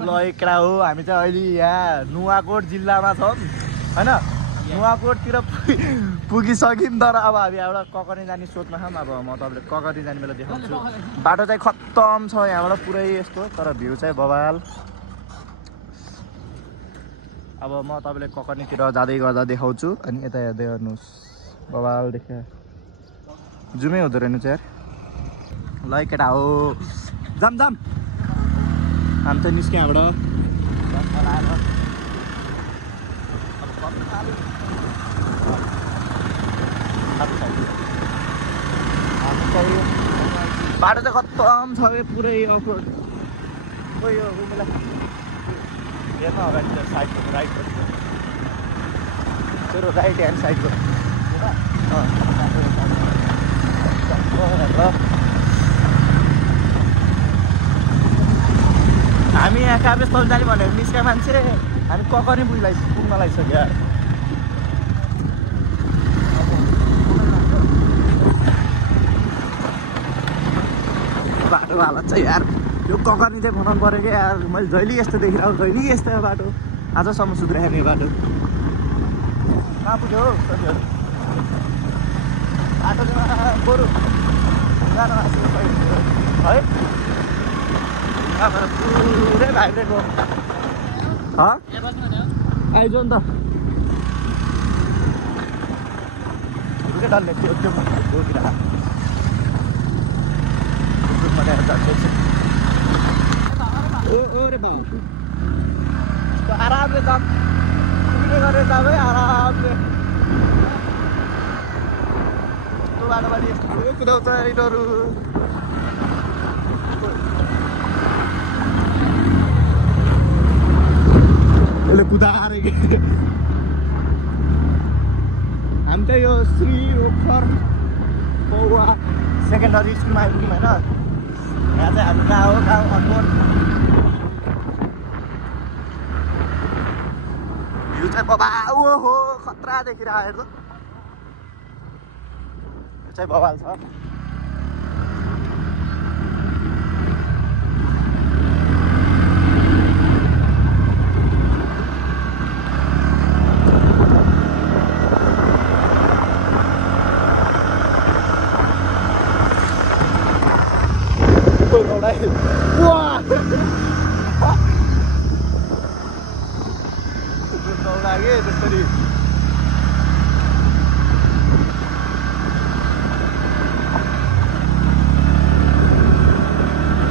ल एकरा हो हामी चाहिँ अहिले यहाँ नुवाकोट जिल्लामा छौँ हैन नुवाकोटतिर पुगिसक्यौँ तर अब हामी यहाँबाट ककरी जाने सोचमा छौँ अब म तपाईँले ककरी जाने बेला देखाउँछु बाटो चाहिँ खत्तम छ यहाँबाट पुरै यस्तो तर भ्यू चाहिँ बवाल अब म तपाईँले ककरीतिर जाँदै गर्दा देखाउँछु अनि यता हेर्दै गर्नुहोस् बवाल देखा जुमै हुँदो रहेन चाहिँ यार ल केटा हो जाम जाम हामी चाहिँ निस्क्यौँ यहाँबाट बाटो चाहिँ खत्तम छ पुरै अफरोड खोइ यो उमेला हेर्न अगाडि साइडको राइटको तेरो राइट ह्यान्ड साइडको हामी यहाँ काभ्रेस्थल जाने भनेर निस्का मान्छे हामी ककरी पुग्न लागिसक्यो बाटो हालत चाहिँ यार यो ककरी चाहिँ बनाउनु पऱ्यो क्या यार मैले जहिले यस्तो देखिरहेको जहिले यस्तो बाटो आजसम्म सुध्राएन यो बाटो कहाँ पुग्यो हो साथीहरू बाटो चाहिँ बरु जानु है पुरै भाइब्रेट हो आइज नि त पुरै डल्ले त्यो त्यो बोकिरहेको आरामले जाम पुग्ने गरेर जाम है आरामले त्यो बाटोबाट यस्तो कुदाउँछ यिनीहरू यसले कुदाएर हामी चाहिँ यो श्री ओखर पौवा सेकेन्डरी स्कुलमा आइपुग्यौँ होइन यहाँ चाहिँ हाम्रो गाउँ हो गाउँ अनमोल भ्यू चाहिँ बबाल हो खतरा देखिरहेको हेर्नु यो चाहिँ बबाल छ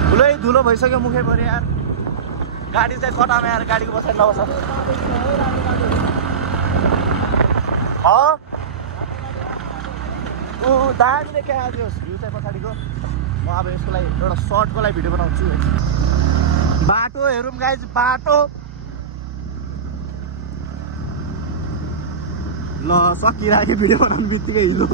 ठुलै धुलो भइसक्यो मुखै पऱ्यो यार गाडी चाहिँ कटामा यार गाडीको बसाइ नबस दामी देखा त्यो भ्यू चाहिँ पछाडिको म अब यसको लागि एउटा सर्टको लागि भिडियो बनाउँछु बाटो हेरौँ गाइज बाटो ल सकिरहेको भिडियो बनाउनु बित्तिकै हिलो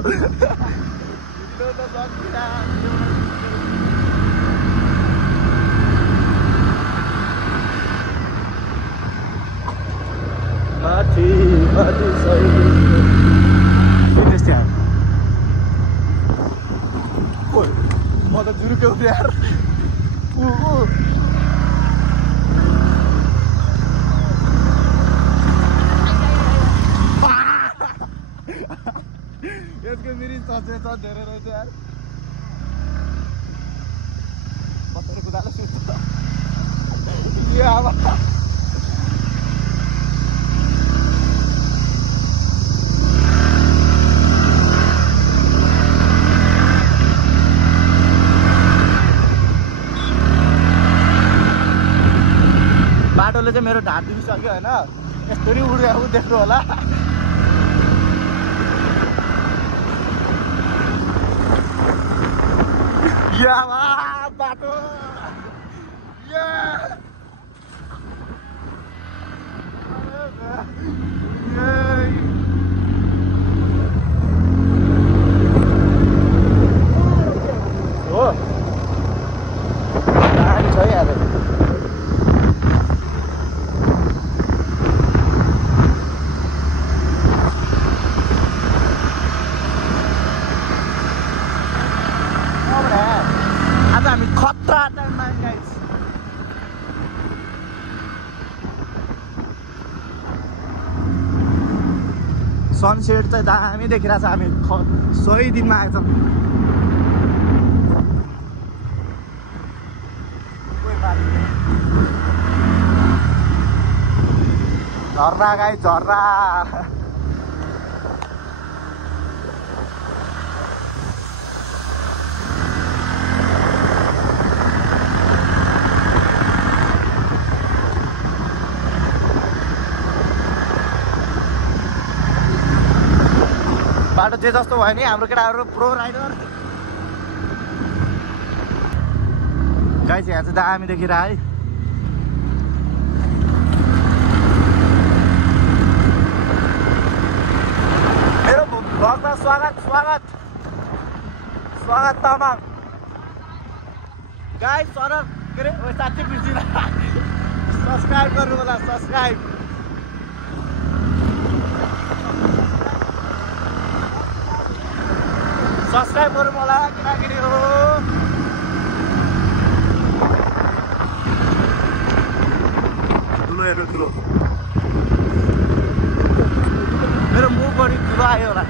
माथि माथि म त जुरुक्यो यार यसको मिरिन सचेछ धेरै रहेछ यार बसेर कुदाले सुत्छ बाटोले चाहिँ मेरो ढाड दुखिसक्यो होइन यस्तरी उडेको देख्नु होला बाटो हो दामी छ यार आज हामी खतरा टाइममा गाइस सनसेट चाहिँ दामी देखिरहेको छ। हामी सही दिनमा आएछौँ। झर्ना गाई झर्ना। बाटो जे जस्तो भयो नि हाम्रो केटाहरू प्रो राइडर गाइस। यहाँ चाहिँ दामी देखिरह है। मेरो भ्लगमा स्वागत स्वागत स्वागत तामाङ गाइस। सर के अरे साथी बिर्सिन सब्सक्राइब गर्नु होला। सब्सक्राइब सब्सक्राइब गरौँ होला केटाकेटी हो। ठुलो हेर्नु ठुलो मेरो मुखभरि ठुलो आयो होला।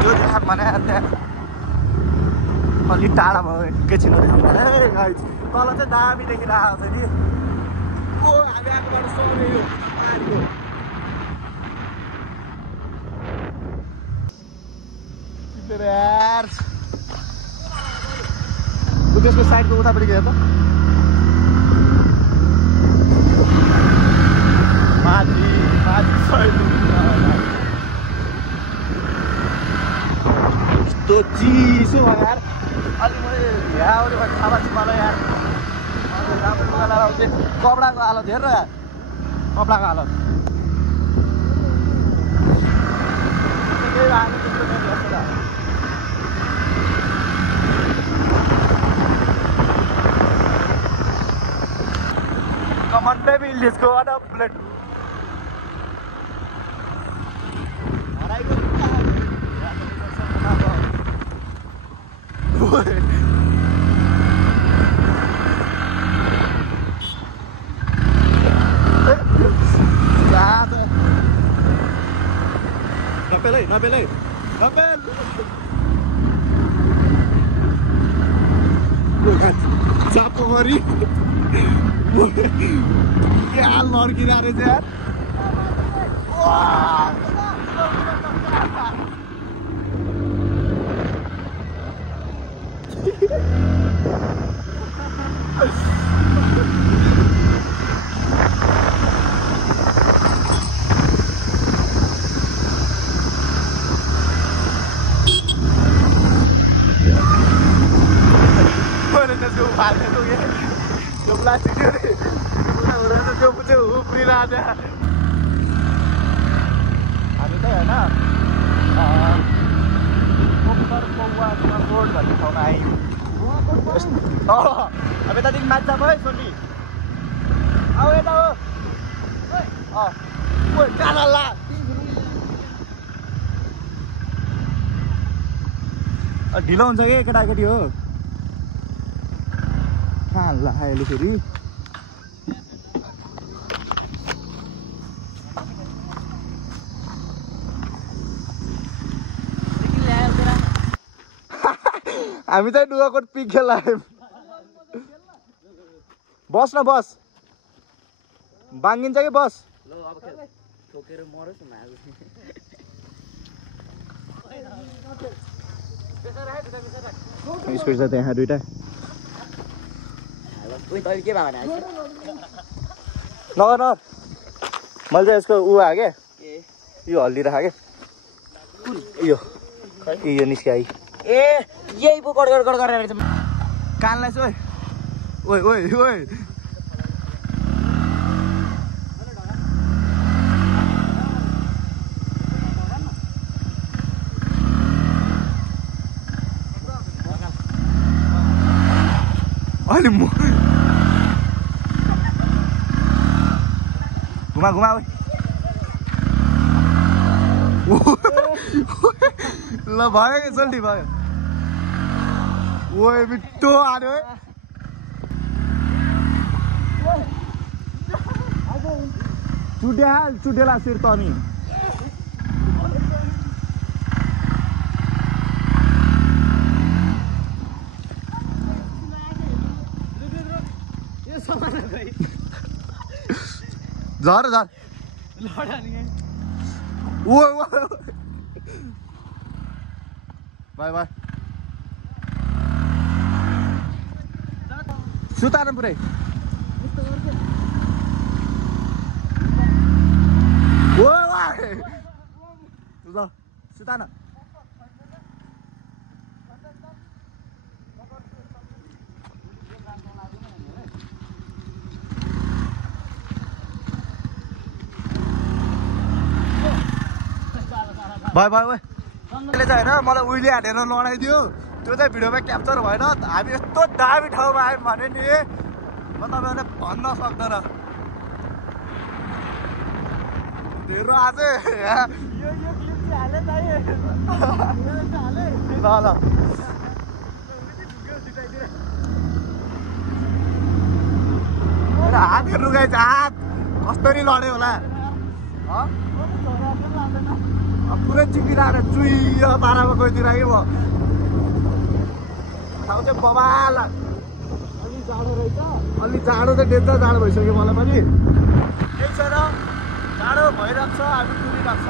त्यो देखा भने अलिक टाढा भयो एकैछिन तल चाहिँ दामी देखिरहेको छ नि। ओ हामी आएकोबाट सबै यो पानीको त्यसको साइडको उतापट्टि गयो त माथि माथि यस्तो चिसो भयो यार। अलिक मैले घाउले थाहा भएको मलाई यार। राम्रो लुगा लगाउँथेँ। कपडाको हालत हेर यार। कपडाको हालत Come on baby, let's go on a bullet. Napel. Bukan, siapa hari? Ya lor kita ada sih. Wah. Yo plastik ini, udah जो ऊपरी राजा हामी त हैन कोपर पौवा रोड भन्ने ठाउँमा आइयो। अब यतादेखि माथि जाऊ है सोनी। आऊ यता हो। ओइ काला ढिलो हुन्छ के केटाकेटी हो। कहाँ लाग्यो फेरि हामी चाहिँ नुवाकोट पिक खेलायौँ। बस न बस बाङ्गिन्छ कि बस। स्पिड छ त्यहाँ दुइटा। नगर मैले चाहिँ यसको ऊ आयो क्या यो हल्दी राख क्या यो निस्क्यो आई ए यही पो गड गरेर कानलाई चाहिँ ओइ ओइ ओइ अहिले म घुमा ओइ ल भयो कि जल्दी भयो ओए मिठो आयो है चुडेला सिर त अनि झर झर ओ बाई बाई सुता न पुरै ओ ल सुता न भाइ भाइ भाइ त्यसले चाहिँ होइन मलाई उहिले हालेर लडाइदियो त्यो चाहिँ भिडियोमा क्याप्चर भएन हामी यस्तो दामी ठाउँमा आयौँ भने नि म तपाईँहरूले भन्न सक्दैन ढेरो आज ल हात हेर्नु गएछ हात कसरी लड्यो होला पुरै चिपिरहेर चुइयो तारामा गइदिएर कि म ठाउँ चाहिँ बबाल अलि जाडो चाहिँ डेन्जर जाडो भइसक्यो मलाई पनि केही छैन जाडो भइरहेको छ हामी कुदिरहेको छ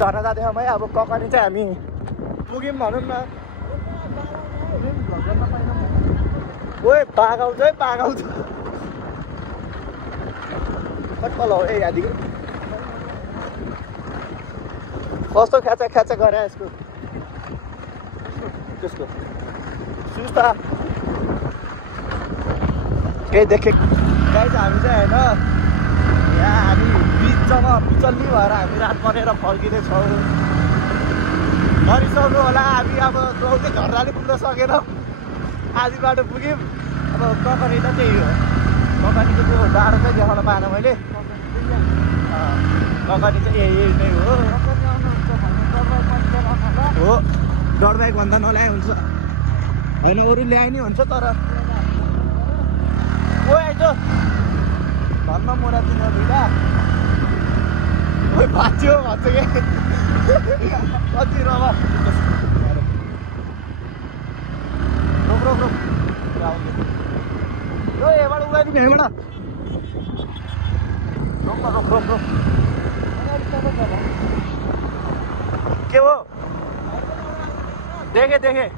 धर्ना जाँदैछौँ है अब ककनी चाहिँ हामी पुग्यौँ भनौँ न ओए पागाउँछ है पागाउँछ कट्पल हो ए यहाँदेखि कस्तो ख्याचा ख्याचा गरे यसको त्यसको सुस्ता केही देखे गाइज हामी चाहिँ होइन यहाँ हामी बिचमा बिचल्ली भएर हामी रात परेर फर्किँदैछौँ गरिसक्नु होला हामी अब गाउँकै झर्नाले पुग्न सकेन आधी बाटो पुग्यौँ अब ककनी त त्यही हो ककनीको त्यो डाँडो चाहिँ देखाउन पाएन मैले ककनी चाहिँ यही नै हो डर बाइक भन्दा नल्याए हुन्छ होइन अरू ल्याए नि हुन्छ तर ओ आइज धन्न मोरा तिन भिडा भाँच्यो भन्छ कि कति रवा रोक रोक रोक यो यहाँबाट उगाइदिउँ यहाँबाट रोक रोक रोक रोक के हो देखेँ देखेँ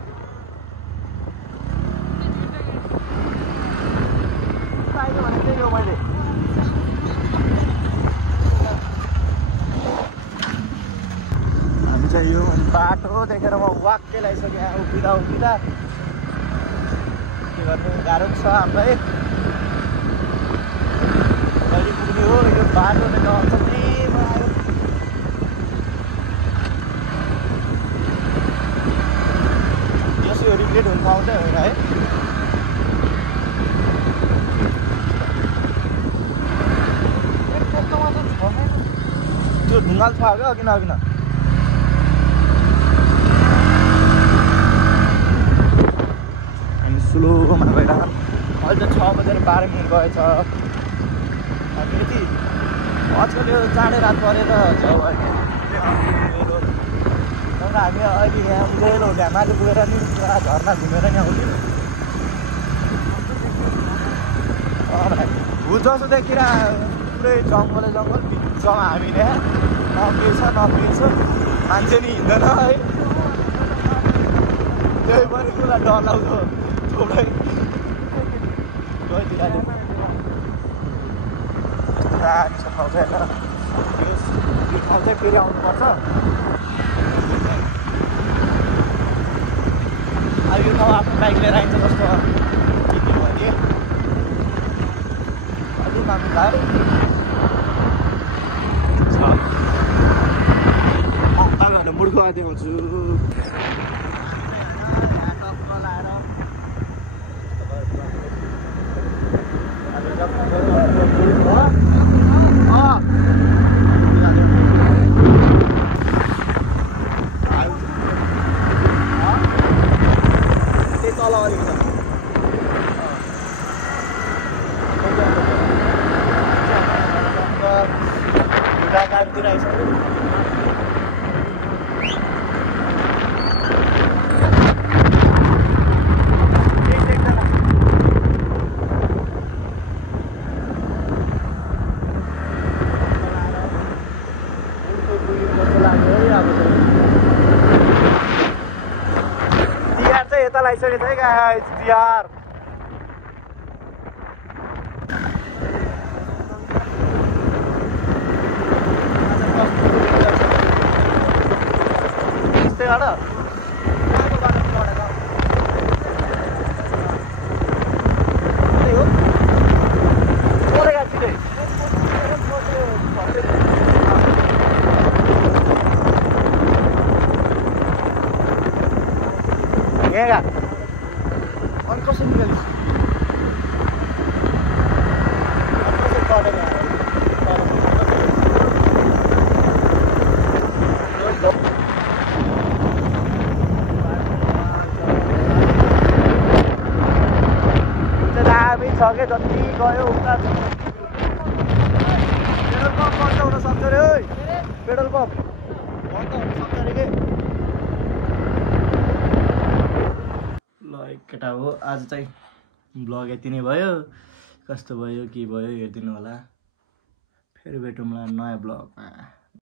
भने त्यही हो मैले हामी चाहिँ यो बाटो देखेर म वाक्कै लगाइसकेँ उभिँदा उभिँदा के गर्नु गाह्रो छ हामीलाई कहिले पुग्ने हो यो बाटोले नचल्नेमा आयो यसो रिग्रेट हुनु पाउँछ होइन है त्यो ढुङ्गाल छ क्या अघि न अघि न हामी स्लोमा गएर अहिले त 6 बजेर 12 मिनट गएछ हामी यति आजकल यो चाँडै रात परेर छ भयो तर हामी अहिले यहाँ उडेलो ढ्यामाले पुगेर नि झर्ना घुमेर यहाँ आउँथ्यौँ भुल जसो देखिर पुरै जङ्गलै जङ्गल बिचमा हामीले न के छ न के छ मान्छे नि हिँड्दैन है त्यही पनि कुरा डर लाग्दो थोरै दामी छ ठाउँ चाहिँ होइन यो ठाउँ चाहिँ फेरि आउनुपर्छ अब यो ठाउँ आफ्नो बाइक लिएर आइन्छ जस्तो भयो कि अलिक मामिलार छ मुर्खो आदि भन्छु गाडीतिर आइसक्यो तिहार चाहिँ यता लागिसकेको छ है गाइस तिहार Ngega. On कसरी निकालिस? कसरी काटेर दामी छ के जति गयो उता पेट्रोल पम्प बन्द हुन सक्छ रे ओइ पेट्रोल पम्प बन्द हुन सक्छ रे के केटा हो आज चाहिँ ब्लग यति नै भयो कस्तो भयो के भयो हेरिदिनु होला फेरि भेटौँला नयाँ ब्लगमा